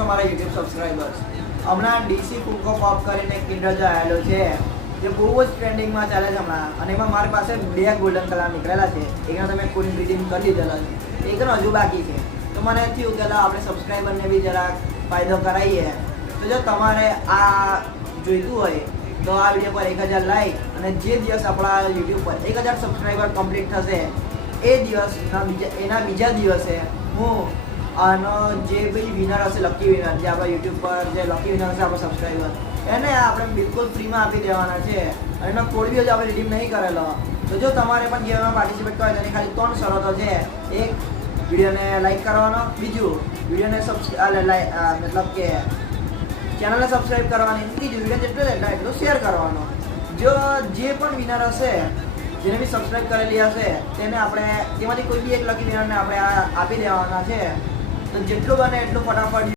છો મારા YouTube subscribers. હમણાં ડીસી ફૂકો પોપ કરીને એક કિન્ડર જો આવેલો છે જે બહુ જ ટ્રેન્ડિંગમાં ચાલે છે હમણાં, અને એમાં મારી પાસે 2 ગોલ્ડન કલર નીકળેલા છે. એકનો તમે કોઈન રીડીમ કરી દીધેલા છે, એકનો હજુ બાકી છે. તો મને થયું કે આપણે સબસ્ક્રાઈબરને બી જરાક ફાયદો કરાવીએ. તો જો તમારે આ જોઈતું હોય તો આ વિડીયો પર 1000 લાઈક અને જે દિવસ આપણા યુટ્યુબ પર 1000 સબસ્ક્રાઈબર કમ્પ્લીટ થશે એ દિવસના બીજા દિવસે હું આનો જે ભાઈ વિનર હશે, લકી વિનર, જે આપણા યુટ્યુબ પર જે લકી વિનર હશે આપણો સબસ્ક્રાઈબર, એને આપણે બિલકુલ ફ્રીમાં આપી દેવાના છે. અને એનો કોડ બી હજુ આપણે રીડીમ નહીં કરેલો. તો જો તમારે પણ ગેમમાં પાર્ટિસિપેટ કરો તેની ખાલી 3 શરતો છે. એક, વિડીયોને લાઈક કરવાનો. બીજું, વિડીયોને મતલબ કે ચેનલને સબસ્ક્રાઈબ કરવાની. ત્રીજું, વિડીયો જેટલું શેર કરવાનો. જો જે પણ વિનર હશે, જેને બી સબસ્ક્રાઈબ કરેલી હશે, તેને આપણે તેમાંથી કોઈ બી એક લકી વિનરને આપણે આપી દેવાના છે. તો જેટલું બને એટલું ફટાફટ